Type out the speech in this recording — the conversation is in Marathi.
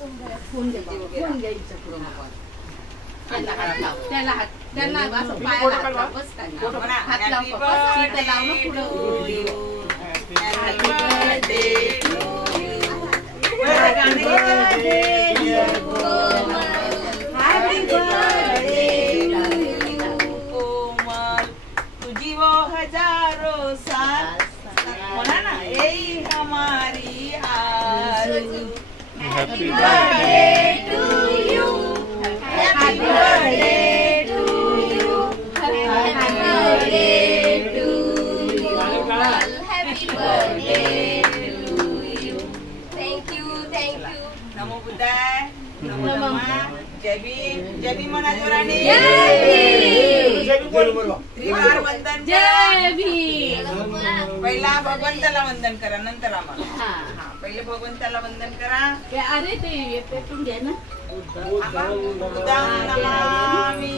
फोन घ्यायचं पुढं त्याला हात लाव त्यांना असं पायाला हात लाव बसताना हात लाव सीता लाव ना पुढं happy birthday to you happy birthday Komal तुझी वो हजारों साल बोला ना यही हमारी आरज़ू Happy birthday to you. Happy birthday to you. Happy birthday to you. Happy birthday to you. Thank you, thank you. Namo Buddhaya. Namo Dhamma. जय भीम म्हणा जोराने. जय भीम. त्रिवार वंदन. जय भीम. पहिला भगवंताला वंदन करा नंतर आम्हाला. पहिले भगवंताला वंदन करा. अरे ते पेटून घ्या ना. बुद्धं नमामि.